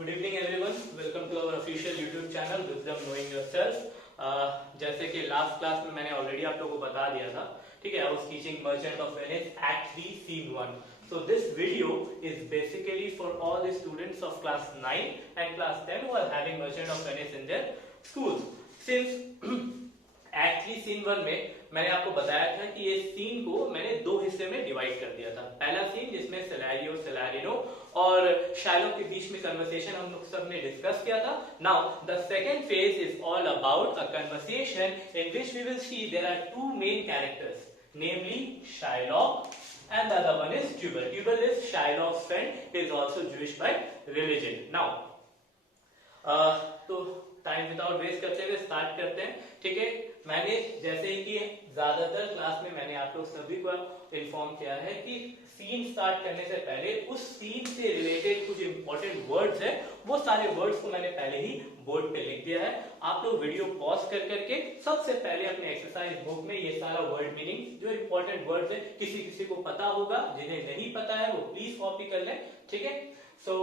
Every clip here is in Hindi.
Good evening everyone, welcome to our official YouTube channel Wisdom Knowing Yourself. जैसे कि लास्ट क्लास में मैंने ऑलरेडी आप लोगों को बता दिया था, ठीक है, I was teaching Merchant of Venice act 3 scene 1. So this video is basically for all the students of class 9 and class 10 who are having merchant of Venice in their schools. Since act 3 scene 1 में मैंने आपको बताया था कि ये सीन को मैंने दो हिस्से में डिवाइड कर दिया था. पहला सीन जिसमें सेलेरियो, सेलेरिनो और शाइलो के बीच में कन्वर्सेशन हम लोग सब ने डिस्कस किया था. Now the second phase is all about a conversation in which we will see there are two main characters, namely Shylock and the other one is Tubal. Tubal is Shylock's friend. He is also Jewish by religion. Now तो टाइम विदाउट वेस्ट करते हुए स्टार्ट करते हैं. ठीक है, मैंने जैसे कि ज्यादातर क्लास में मैंने आप लोग सभी को इन्फॉर्म किया है कि सीन स्टार्ट करने से पहले उस सीन से रिलेटेड कुछ इंपॉर्टेंट वर्ड्स है, वो सारे वर्ड्स को मैंने पहले ही बोर्ड पे लिख दिया है. आप लोग वीडियो पॉज कर करके सबसे पहले अपने एक्सरसाइज बुक में ये सारा वर्ड मीनिंग जो इंपॉर्टेंट वर्ड्स है, किसी को पता होगा, जिन्हें नहीं पता है वो प्लीज कॉपी कर लें. ठीक है, सो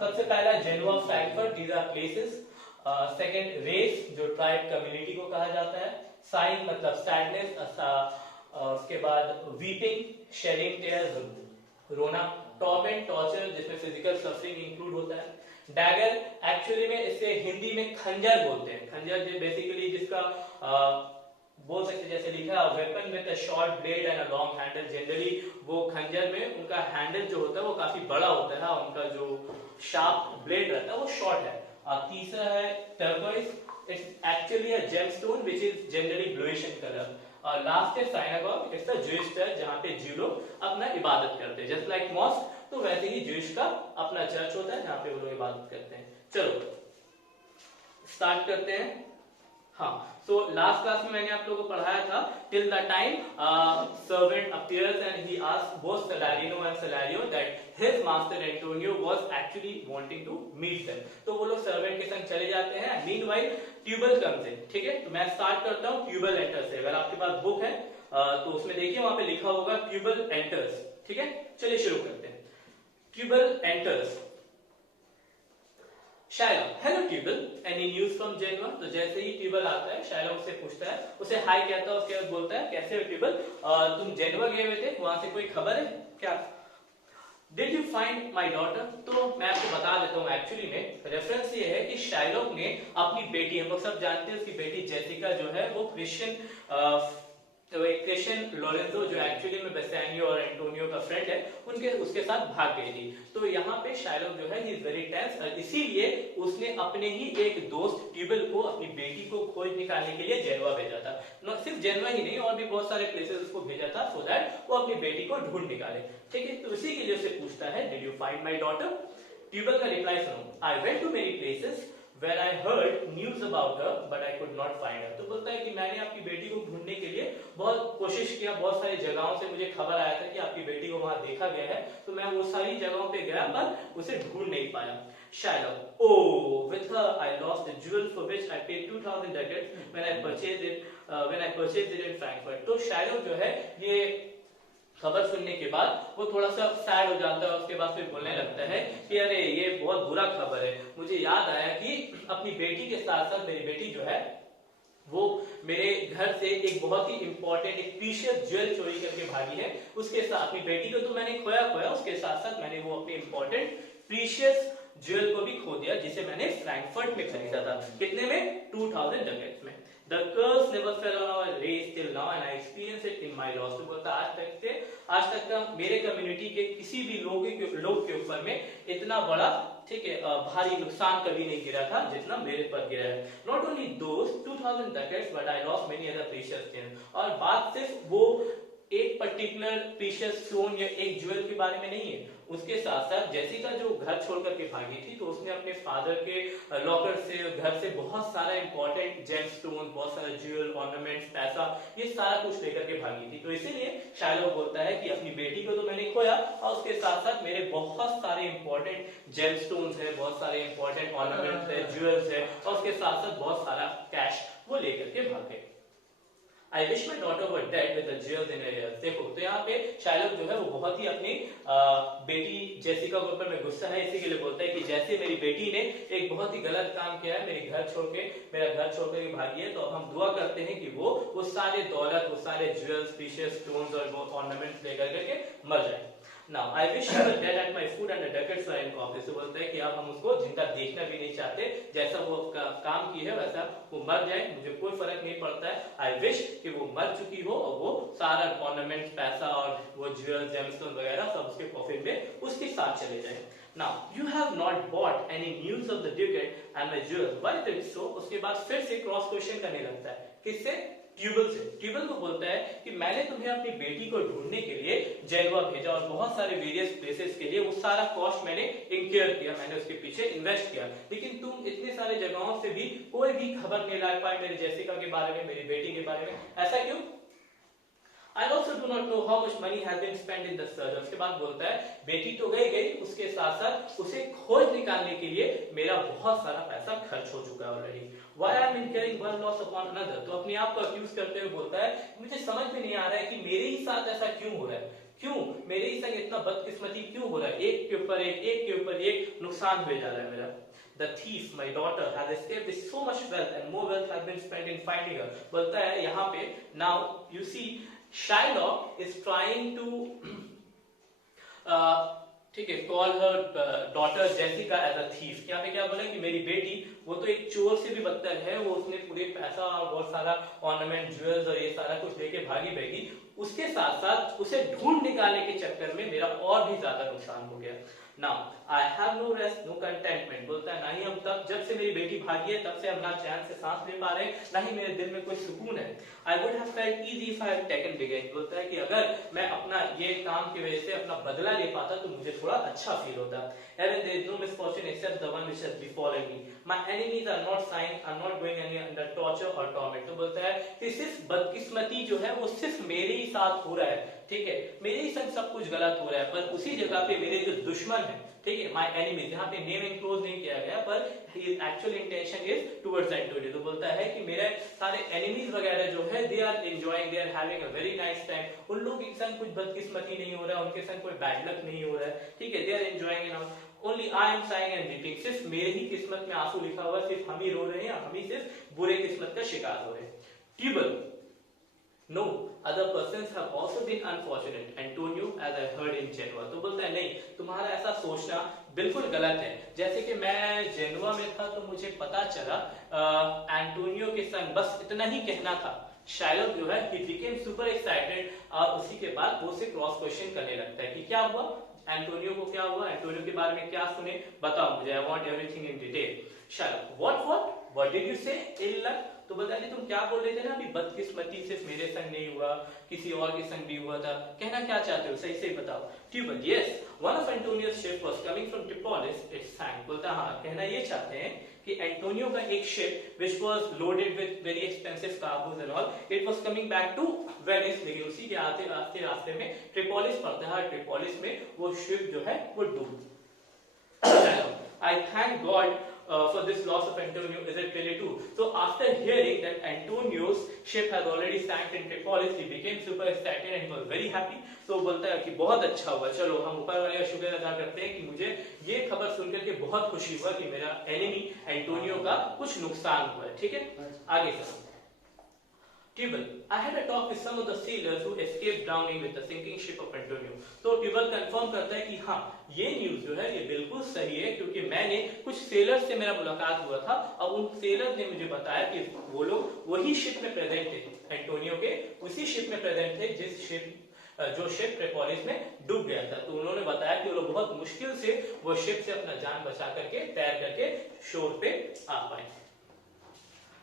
सबसे पहला Genoa, Frankfurt, these are places. Second race, जो ट्राइब कम्युनिटी को कहा जाता है. साइन मतलब सैडनेस, उसके बाद वीपिंग, शेडिंग टेयर्स, रोना. टॉर्मेंट, टॉर्चर, जिसमें फिजिकल सफरिंग इंक्लूड होता है. डैगर, एक्चुअली में इसे हिंदी में खंजर बोलते हैं. खंजर बेसिकली जिसका बोल सकते जैसे लिखा है weapon with a short blade and a long handle. Generally वो खंजर में उनका हैंडल जो होता है वो काफी बड़ा होता है, उनका जो शार्प ब्लेड रहता है वो शॉर्ट है. तीसरा है turquoise, it's actually a gemstone which is generally bluish in colour. और लास्ट है साइनागॉग, इट्स अ ज्यूइश चर्च जहां पे ज्यू लोग अपना इबादत करते हैं. जस्ट लाइक मॉस्क, तो वैसे ही ज्यूइश का अपना चर्च होता है जहां पे वो लोग इबादत करते हैं. चलो स्टार्ट करते हैं. हाँ, सो लास्ट क्लास में मैंने आप लोगों को पढ़ाया था till the time servant appears and he asked both Salarino and Salerio that his master Antonio was actually wanting to meet them. तो वो लोग सर्वेंट के संग चले जाते हैं. Meanwhile Tubal comes in. ठीक है, तो मैं स्टार्ट करता हूं ट्यूबल एंटर्स से. अगर आपके पास बुक है तो उसमें देखिए वहां पे लिखा होगा ट्यूबल एंटर्स. ठीक है, चलिए शुरू करते हैं. Tubal enters. Shylock, hello Tubal, any news from Genoa? तो जैसे ही ट्यूबल आता है Shylock से पूछता है, उसे हाय कहता है, उसके बाद बोलता है कैसे हो ट्यूबल, तुम जेनवा गए हुए थे, वहां से कोई खबर है क्या? Did you find my daughter? तो मैं आपको बता देता हूँ. एक्चुअली में रेफरेंस ये है कि Shylock ने अपनी बेटी, हम लोग सब जानते हैं उसकी बेटी जेसिका जो है वो क्रिश्चियन लोरेंजो जो एक्चुअली में बेसानियो और एंटोनियो का फ्रेंड है, उसके साथ भाग गई थी. तो यहाँ पे शाइलॉक जो है ही इज वेरी टेंस, इसीलिए उसने अपने ही एक दोस्त ट्यूबल को अपनी बेटी को खोज निकालने के लिए जेनवा भेजा था. सिर्फ जेनवा ही नहीं और भी बहुत सारे प्लेसेस उसको भेजा था सो दैट वो अपनी बेटी को ढूंढ निकाले. ठीक है, तो इसी के लिए उसे पूछता है did you find my daughter. Tubal का रिप्लाई सुनो. I went to many places where I heard news about her but I could not find her. तो बोलता है कि मैंने आपकी बेटी को ढूंढने के लिए बहुत कोशिश किया, बहुत सारी जगहों से मुझे खबर आया था कि आपकी बेटी को वहां देखा गया है, तो मैं वो सारी जगहों पे गया पर उसे ढूंढ नहीं पाया. Shylock, oh, with her I lost the jewel for which I paid 2,000 ducats when I purchased it in Frankfurt. तो Shylock जो है ये खबर सुनने के बाद वो थोड़ा सा सैड हो जाता है. उसके बाद फिर बोलने लगता है कि अरे ये बहुत बुरा खबर है, मुझे याद आया कि अपनी बेटी के साथ साथ मेरी बेटी जो है वो मेरे घर से एक बहुत ही इंपॉर्टेंट एक प्रीशियस ज्वेल चोरी करके भागी है. उसके साथ अपनी बेटी को तो मैंने खोया, उसके साथ साथ मैंने वो अपनी इंपॉर्टेंट प्रीशियस ज्वेल को भी खो दिया जिसे मैंने फ्रैंकफर्ट में खरीदा था. कितने में? 2,000 डकेट्स में. The curse never fell on our race till now and I experienced it in my loss. तो बोलता आज तक का मेरे कम्युनिटी के किसी भी लोग के ऊपर में इतना बड़ा, ठीक है, भारी नुकसान कभी नहीं गिरा था जितना मेरे पर गिरा है. Not only those 2,000 ducats but I lost many other precious things. और बात सिर्फ वो एक पर्टिकुलर प्रीशियस स्टोन या एक ज्वेल के बारे में नहीं है, उसके साथ साथ जेसिका जो घर छोड़ करके भागी थी तो उसने अपने फादर के लॉकर से, घर से बहुत सारा इंपॉर्टेंट जेम स्टोन, बहुत सारा ज्वेल, ऑर्नामेंट्स, पैसा, ये सारा कुछ लेकर के भागी थी. तो इसीलिए शाइलॉक बोलता है कि अपनी बेटी को तो मैंने खोया और उसके साथ साथ मेरे बहुत सारे इंपॉर्टेंट जेम स्टोन्स है, बहुत सारे इंपॉर्टेंट ऑर्नामेंट्स है, ज्वेल्स है और उसके साथ साथ बहुत सारा कैश वो लेकर के भाग गए. I wish my daughter were dead with the jewels in her ears। देखो तो यहाँ पे शायलोक जो है वो बहुत ही अपनी बेटी जेसिका के ऊपर में गुस्सा है, इसी के लिए बोलता है कि जैसे मेरी बेटी ने एक बहुत ही गलत काम किया है, मेरा घर छोड़ के भागी है, तो अब हम दुआ करते हैं कि वो सारे दौलत, वो सारे ज्वेल्स, प्रीशियस स्टोन्स और वो ऑर्नामेंट्स लेकर के मर जाए। Now, I wish you were dead at my foot and the ducats were in coffee। तो बोलते हैं कि अब हम उसको जिंदा देखना भी नहीं चाहते, जैसा वो काम की है वैसा वो मर जाए, मुझे कोई फर्क नहीं पड़ता है। आई विश कि वो मर चुकी हो और वो सारा ऑर्नामेंट्स, पैसा और वो ज्वेल्स, जेमस्टोन वगैरह सब उसके कॉफिन में उसके साथ चले जाए। Now, you have not bought any news of the ducat and my jewels, why is it so? उसके बाद फिर से क्रॉस क्वेश्चन करने लगता है, किससे? ट्यूबल से। ट्यूबल को बोलता है कि मैंने तुम्हें अपनी बेटी को ढूंढने के लिए जेनवा भेजा और बहुत सारे वेरियस प्लेसेस के लिए वो सारा कॉस्ट मैंने इंक्योर किया, मैंने उसके पीछे इन्वेस्ट किया, लेकिन तुम इतने सारे जगहों से भी कोई भी खबर नहीं ला पाए मेरी जेसिका के बारे में, मेरी बेटी के बारे में, ऐसा क्यों? I also do not know how much money has been spent in the search। उसके बाद बोलता है बेटी तो गई, उसके साथ साथ उसे खोज निकालने के लिए मेरा बहुत सारा पैसा खर्च हो चुका है already. Why I am incurring one loss upon another। तो अपने आप को अक्यूज करते हुए बोलता है मुझे समझ में नहीं आ रहा है कि मेरे ही साथ ऐसा क्यों हो रहा है, क्यों मेरे ही संग इतना बदकिस्मती क्यों हो रहा है, एक के ऊपर एक नुकसान हुए जा रहा है मेरा। The thief, my daughter, has escaped with so much wealth and more wealth has been spent in finding her। बोलता है यहाँ पे now you see Shylock is trying to ठीक है call her daughter Jessica as a thief. यहाँ पे क्या बोला कि मेरी बेटी वो तो एक चोर से भी बदतर है, वो उसने पूरे पैसा और बहुत सारा ऑर्नामेंट, ज्वेल्स और ये सारा कुछ लेके भागी, उसके साथ साथ उसे ढूंढ निकालने के चक्कर में मेरा और भी ज्यादा नुकसान हो गया। Now, I have no rest, no contentment। बोलता है ना ही हम तब जब से मेरी बेटी भागी है तब से हम ना चैन से सांस ले पा रहे हैं, ना ही मेरे दिल में कोई सुकून है। I would have felt easy if I had taken revenge। बोलता है कि अगर मैं अपना ये काम की वजह से अपना बदला ले पाता तो मुझे थोड़ा अच्छा फील होता। Even there is no misfortune except the one which has befallen me। My enemies are not going any under torture or torment। तो बोलता है कि सिर्फ बदकिस्मती जो है वो सिर्फ मेरे ही साथ हो रहा है, ठीक है, मेरे ही संग सब कुछ गलत हो रहा है, पर उसी जगह पे मेरे जो दुश्मन है, ठीक है, माय एनिमीज, यहाँ पे नेम एनक्लोज नहीं किया गया, पर his actual intention is towards Antonio. तो बोलता है कि मेरे सारे एनिमीज वगैरह जो है they are enjoying, they are having a very nice time, उन लोगों के संग कुछ बदकिस्मती नहीं हो रहा है, उनके संग कोई बैड लक नहीं हो रहा है, ठीक है, they are enjoying it. Only I am sighing and weeping. सिर्फ मेरे ही किस्मत में आंसू लिखा हुआ, सिर्फ हम ही रो रहे हैं, हम ही सिर्फ बुरे किस्मत का शिकार हो रहे हैं। Tubal No, other persons have also been unfortunate, Antonio, as I heard in Genoa। तो बोलता है नहीं, तुम्हारा ऐसा सोचना बिल्कुल गलत है। जैसे कि मैं जेनुआ में था तो मुझे पता चला एंटोनियो के संग बस इतना ही कहना था। शायलोक जो है he became super excited और उसी के बाद वो से क्रॉस क्वेश्चन करने लगता है कि क्या हुआ, एंटोनियो को क्या हुआ, एंटोनियो के बारे में क्या सुने, बताओ मुझे, I want everything in detail। शायलोक what did you say? ill luck। तो बता दी तुम क्या बोल रहे थे ना अभी, बदकिस्मती सिर्फ मेरे संग नहीं हुआ, किसी और के संग भी हुआ था, कहना क्या चाहते हो, सही सही बताओ। Tubal yes, one of Antonio's ship was coming from Tripolis, it sank. बोलता हाँ, कहना ये चाहते हैं कि एंटोनियो का एक ship which was loaded with very expensive cargos and all, it was coming back to Venice, लेकिन उसी के आते रास्ते में ट्रिपोलिस पड़ता है, ट्रिपोलिस में वो शिप जो है वो डूब। I thank God for this loss of Antonio, is it really true? So after hearing that Antonio's ship has already sank in Tripolis, he became super excited and was very happy। So बोलता है कि बहुत अच्छा हुआ, चलो हम ऊपर वाले का शुक्र अदा करते हैं कि मुझे ये खबर सुनकर के बहुत खुशी हुआ कि मेरा एनिमी एंटोनियो का कुछ नुकसान हुआ है, ठीक है। आगे चलो। Tubal, I had a talk with some of the sailors who escaped drowning with the sinking ship of Antonio। तो ट्यूबल कंफर्म करता है कि हाँ ये न्यूज जो है ये बिल्कुल सही है, क्योंकि मैंने कुछ सेलर्स से मेरा मुलाकात हुआ था और उन सेलर्स ने मुझे बताया कि वो लोग वही शिप में प्रेजेंट थे, एंटोनियो के उसी शिप में प्रेजेंट थे जो शिप ट्रिपोलिस में डूब गया था। तो उन्होंने बताया कि वो लोग बहुत मुश्किल से वो शिप से अपना जान बचा करके तैर करके शोर पे आ पाए।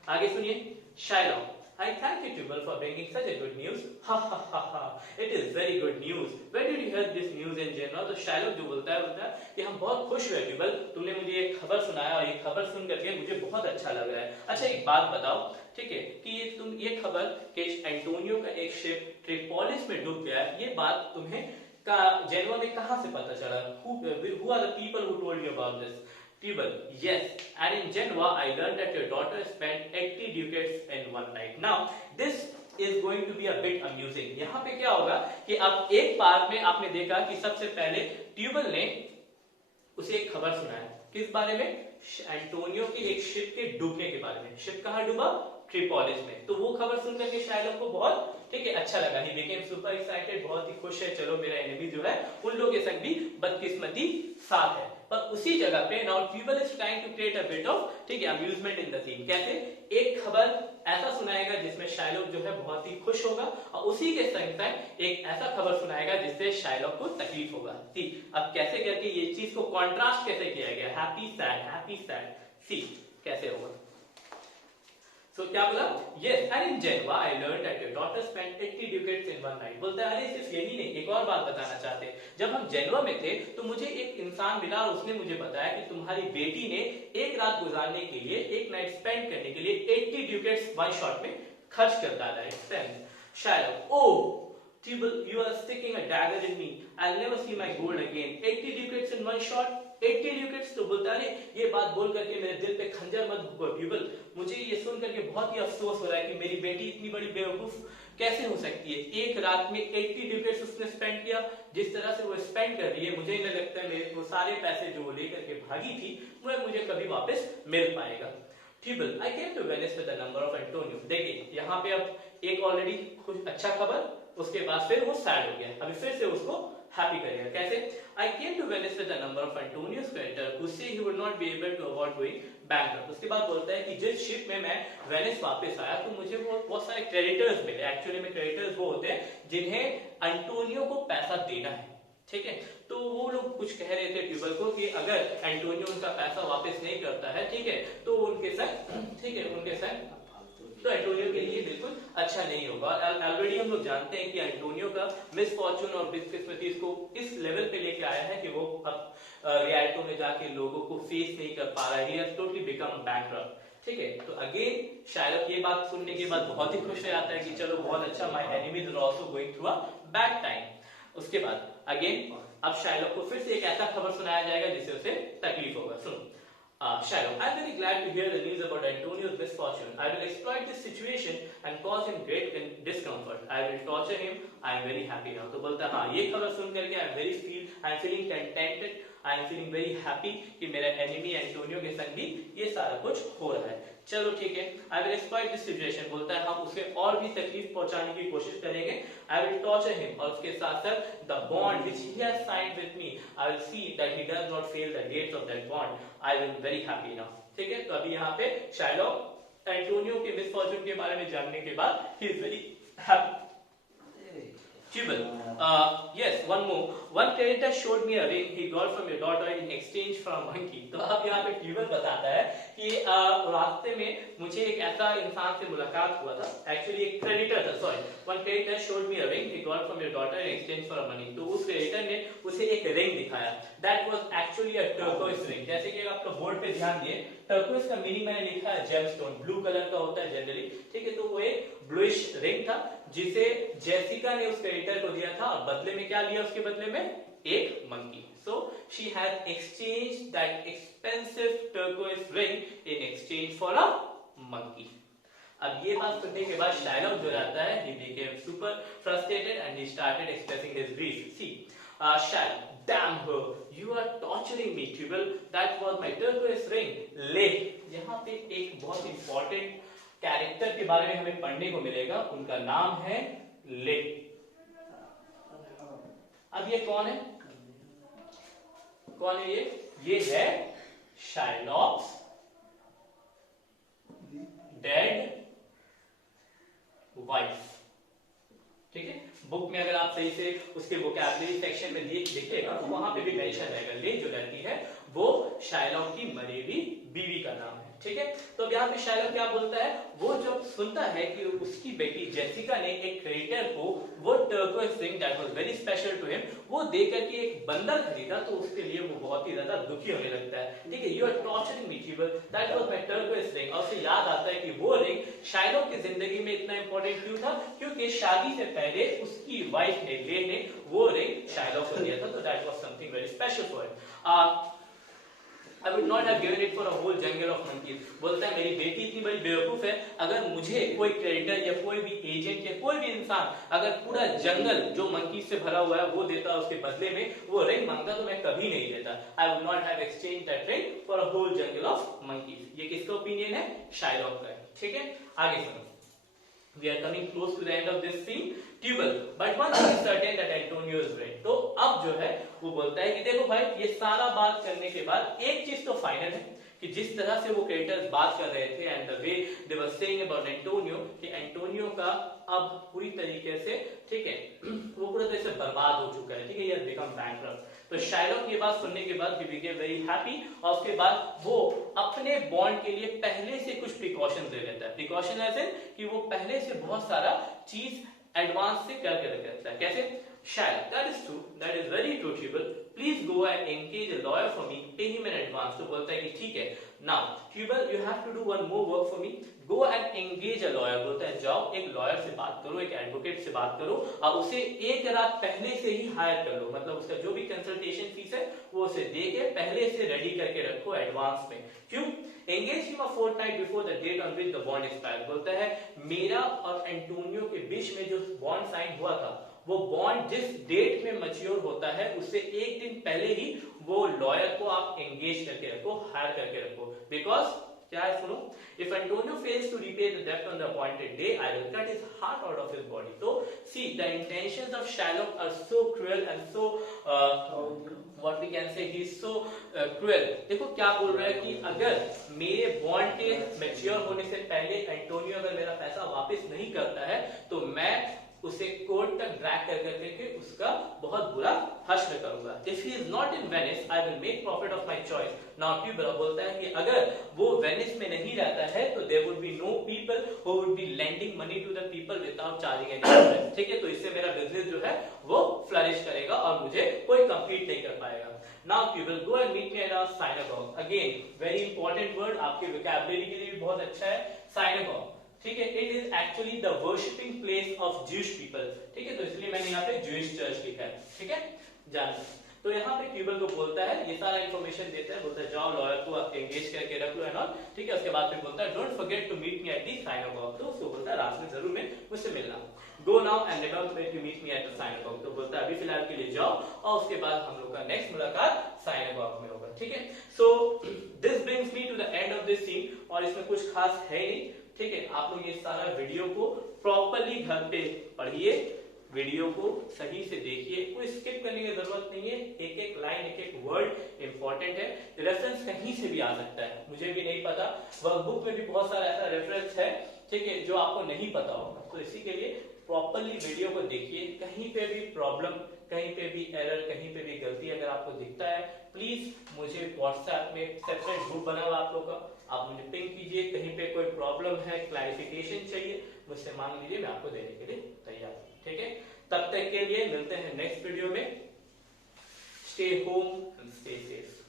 आगे सुनिए। शायलोक, I thank you, Tubal, for bringing such a good news। Ha ha ha ha, it is very good news। Where did you hear this news in Genoa? तो शायलोक जो बोलता है कि हम बहुत खुश हुए ट्यूबल, तुमने मुझे एक खबर सुनाया और ये खबर सुन करके मुझे बहुत अच्छा लग रहा है। अच्छा एक बात बताओ, ठीक है, कि तुम ये खबर कि एंटोनियो का एक शिप ट्रिपोलिस में डूब गया, ये बात तुम्हें जेनुआ में कहाँ से पता चला? Who are the people who told you about this? Tubal, yes, and in Genoa I learned that your daughter spent 80 ducats in one night। Now this is going to be a bit amusing. यहाँ पे क्या होगा कि अब एक पार्ट में आपने देखा कि सबसे पहले ट्यूबल ने उसे एक खबर सुनाया, किस बारे में? एंटोनियो के एक शिप के डूबने के बारे में। शिप कहाँ डूबा? ट्रिपोलिस में। तो वो खबर सुनकर के शायलोक को बहुत ठीक है अच्छा लगा, ही बिकेम सुपर एक्साइटेड, बहुत ही खुश है, चलो मेरा एनिमी जो है उन लोगों के संग भी बदकिस्मती साथ है। पर उसी जगह पे now Tubal is trying to create a bit of ठीक है अम्यूजमेंट इन द सीन। कैसे? एक खबर ऐसा सुनाएगा जिसमें शायलोक जो है बहुत ही खुश होगा, और उसी के संग संग एक ऐसा खबर सुनाएगा जिससे शायलोक को तकलीफ होगा। सी अब कैसे करके ये चीज को कॉन्ट्रास्ट कैसे किया गया, हैप्पी सैड, सी कैसे होगा। So क्या बोला? Yes, and in Genoa I learned that your daughter spent 80 ducats in one night. बोलता है अरे सिर्फ यही नहीं, एक और बात बताना चाहते हैं। जब हम जेनवा में थे तो मुझे एक इंसान मिला और उसने मुझे बताया कि तुम्हारी बेटी ने एक रात गुजारने के लिए, एक नाइट स्पेंड करने के लिए 80 ducats वन शॉट में खर्च कर डाला है। Shylock, oh Tubal, you are sticking a dagger in me. I'll never see my gold again. 80 ducats in one shot. 80 ducats तो बोलता है ये बात बोल करके मेरे दिल पे खंजर मत भोंको ट्यूबल, मुझे ये सुन करके बहुत ही अफसोस हो रहा है कि मेरी बेटी इतनी बड़ी बेवकूफ कैसे हो सकती है। एक रात में 80 ducats उसने स्पेंड किया, जिस तरह से वो स्पेंड कर रही है मुझे नहीं लगता है मेरे वो सारे पैसे जो वो लेकर के भागी थी वो मुझे कभी वापस मिल पाएगा। Tubal, I came to Venice with the number of Antonio. देखिए यहाँ पे अब एक ऑलरेडी अच्छा खबर, उसके बाद फिर वो सैड हो गया, अभी फिर से उसको हैप्पी करेगा। कैसे? I came to Venice with a number of Antonio's creditors who say he would not be able to avoid going bankrupt. उसके बाद बोलता है कि जिस शिप में मैं वेनिस वापस आया तो मुझे वो बहुत सारे क्रेडिटर्स मिले। एक्चुअली में क्रेडिटर्स वो होते हैं जिन्हें अंटोनियो को पैसा देना है, ठीक है। तो वो लोग कुछ कह रहे थे ट्यूबल को कि अगर एंटोनियो उनका पैसा वापस नहीं करता है, ठीक है, तो उनके साथ ठीक है उनके साथ तो एंटोनियो के लिए बिल्कुल अच्छा नहीं होगा। ऑलरेडी हम लोग जानते हैं कि एंटोनियो का मिसफॉर्चून और बदकिस्मती इसको इस लेवल पे लेके आया है कि वो अब रियल्टो में जाके लोगों को फेस नहीं कर पा रहा है, he has totally become bankrupt, ठीक है। तो अगेन शायलोक ये बात सुनने के बाद बहुत ही खुश हो जाता है कि चलो बहुत अच्छा, my enemies are also going through a bad time. उसके बाद अगेन अब शायलोक को फिर से एक ऐसा खबर सुनाया जाएगा जिससे उसे तकलीफ होगा। सुनो Shylock, I'm very glad to hear the news about Antonio's misfortune. I will exploit this situation and cause him great discomfort. I will torture him. I am very happy now. तो बोलता है हाँ ये खबर सुन करके I am feeling contented. I am feeling very happy कि मेरा एनिमी एंटोनियो के संग भी ये सारा कुछ हो रहा है। चलो ठीक है, I will exploit this situation. बोलता है हम उसे और भी तकलीफ पहुंचाने की कोशिश करेंगे। I will torture him और उसके साथ साथ the bond which he has signed with me, I will see that he does not fail the dates of that bond. I will be very happy now. ठीक है, तो अभी यहाँ पे शायलोक एंटोनियो के मिसफॉर्चून के बारे में जानने के बाद he is very happy. Tubal, yes, one more. One creditor showed me a ring he got from your daughter in exchange for a monkey. तो अब यहाँ पे ट्यूबल बताता है कि रास्ते में मुझे एक ऐसा इंसान से मुलाकात हुआ था, एक्चुअली एक क्रेडिटर था, sorry, one creditor showed me a ring he got from your daughter in exchange for a money. तो उस क्रेडिटर ने उसे एक रिंग दिखाया, that was actually a turquoise ring. जैसे कि आपका बोर्ड पे ध्यान दिए, टर्कोइज का मीनिंग मैंने लिखा है जेमस्टोन, ब्लू कलर का होता है जनरली, ठीक है। तो वो एक ब्लूइश रिंग था जिसे जेसिका ने उस क्रेडिटर को दिया था और बदले में क्या लिया उसके बदले में? एक monkey. So she had exchanged that expensive turquoise ring in exchange for a monkey. अब ये बात सुनने के बाद शायलोक जो रहता है he became super frustrated and he started expressing his grief. See, Shylock, damn her, you are torturing me, Tubal. That was my turquoise ring. ले, यहाँ पे एक बहुत इंपॉर्टेंट कैरेक्टर के बारे में हमें पढ़ने को मिलेगा, उनका नाम है ले। अब ये कौन है? कौन है ये है शायलॉक्स डेड वाइफ, ठीक है। बुक में अगर आप सही से उसके वोकैबुलरी सेक्शन में देखिएगा तो वहां पे भी मेंशन रहेगा, ले जो रहती है वो शायलॉक की मरी हुई बीवी का नाम है, ठीक है। तो अब यहाँ पे शायलॉक क्या बोलता है, वो जब सुनता है कि उसकी बेटी जेसिका ने एक क्रेडिटर को वो turquoise ring that was very special to him वो देकर के एक बंदर खरीदा, तो उसके लिए वो बहुत ही ज्यादा दुखी होने लगता है, ठीक है। You are torturing me Tubal, that was my turquoise ring. और उसे याद आता है कि वो रिंग शायलॉक की जिंदगी में इतना इंपॉर्टेंट क्यों था, क्योंकि शादी से पहले उसकी वाइफ ने ले ने वो रिंग शायलॉक को दिया था, तो that was something very special for him. I would not have given it for a whole jungle of monkeys. बोलता है मेरी बेटी इतनी बड़ी बेवकूफ है, अगर मुझे कोई क्रेडिटर या कोई भी एजेंट या कोई भी इंसान अगर पूरा जंगल जो मंकीज से भरा हुआ है वो देता, उसके बदले में वो रिंग मांगता, तो मैं कभी नहीं देता. I would not have exchanged that ring for a whole jungle of monkeys. ये किसका ओपिनियन है? शाइलॉक का है. ठीक है, आगे सुनो. We are coming close to the end of this scene. Tubal, but one thing is certain that Antonio is right. तो अब जो है वो बोलता है कि देखो भाई, ये सारा बात करने के बाद एक चीज तो फाइनल है कि जिस तरह से वो क्रिएटर्स बात कर रहे थे and the way they were saying about Antonio, कि एंटोनियो का अब पूरी तरीके से, ठीक है, वो पूरी तरह से बर्बाद हो चुका है. ठीक है, ये बिकम बैंकरप्ट. तो शाइलॉक ये बात सुनने के बाद ही बिकेम वेरी हैप्पी, और उसके बाद वो अपने बॉन्ड के लिए पहले से कुछ प्रिकॉशन ले लेता है. प्रिकॉशन ऐसे कि वो पहले से बहुत सारा चीज एडवांस से करके रख देता है. कैसे? Shailok, that is true, that is very true, Tubal. Please go and engage a lawyer for me, pay him in advance. तो बोलता है कि ठीक है. Now, Tubal, you have to do one more work for me. Go and engage a lawyer. बोलता है जाओ एक लॉयर से बात करो, एक एडवोकेट से बात करो, और उसे एक रात पहले से ही हायर कर लो. मतलब उसका जो भी कंसल्टेशन फीस है वो उसे दे के पहले से रेडी करके रखो एडवांस में. क्यों? Engage him a fortnight before the date on which the bond expires. बोलता है मेरा और एंटोनियो के बीच में जो बॉन्ड साइन हुआ था, वो बॉन्ड जिस डेट में मैच्योर होता है उससे एक दिन पहले ही वो लॉयर को आप एंगेज करके रखो, हायर करके रखो. बिकॉज क्या है सुनो, if Antonio fails to repay the debt on the appointed day, I will cut his heart out of his body. So see, the intentions of Shylock are so cruel and so what we can say, he is so cruel. देखो क्या बोल रहा है कि अगर मेरे बॉन्ड के मैच्योर होने से पहले एंटोनियो अगर मेरा पैसा वापस नहीं करता है तो मैं उसे कोर्ट तक ड्रैग कर करके उसका बहुत बुरा हश्र करूंगा. If he is not in Venice, I will make profit of my choice. Now Tubal बोलता है कि अगर वो वेनिस में नहीं रहता है तो there would be no people who would be lending money to the people without charging any interest. ठीक है, तो इससे मेरा बिजनेस जो है वो फ्लरिश करेगा और मुझे कोई कम्पीट नहीं कर पाएगा. Now Tubal, go and meet me at our synagogue. Again, very important word, आपके vocabulary के लिए भी बहुत अच्छा है. Synagogue, ठीक है, it is actually the worshipping place of Jewish people. ठीक है, तो इसलिए मैंने यहाँ पे ज्यूइश चर्च लिखा है. ठीक है, जानना. तो यहाँ पे ट्यूबल को बोलता है, ये सारा इंफॉर्मेशन देता है, बोलता है जाओ लॉयर को एंगेज करके रख लो एंड ऑल. ठीक है, उसके बाद फिर बोलता है don't forget to meet me at the synagogue. तो उसको बोलता है रात में जरूर में मुझसे मिलना. Go now and remember to meet me at the synagogue. तो बोलता है अभी फिलहाल के लिए जाओ और उसके बाद हम लोग का नेक्स्ट मुलाकात साइनागॉग में होगा. ठीक है, so this brings me to the end of this scene. और इसमें कुछ खास है नहीं. ठीक है, आप लोग ये सारा वीडियो को प्रॉपर्ली घर पे पढ़िए, वीडियो को सही से देखिए, कोई स्किप करने की जरूरत नहीं है. एक एक लाइन, एक एक वर्ड इंपॉर्टेंट है. रेफरेंस कहीं से भी आ सकता है, मुझे भी नहीं पता. वर्कबुक में भी बहुत सारा ऐसा रेफरेंस है, ठीक है, जो आपको नहीं पता होगा. तो इसी के लिए प्रॉपर्ली वीडियो को देखिए. कहीं पे भी प्रॉब्लम, कहीं पे भी एरर, कहीं पे भी गलती अगर आपको दिखता है, प्लीज मुझे व्हाट्सएप में सेपरेट ग्रुप बना हुआ आप लोग का, आप मुझे पिंग कीजिए. कहीं पे कोई प्रॉब्लम है, क्लैरिफिकेशन चाहिए, मुझसे मांग लीजिए, मैं आपको देने के लिए तैयार हूं. ठीक है, तब तक के लिए मिलते हैं नेक्स्ट वीडियो में. Stay home and stay safe.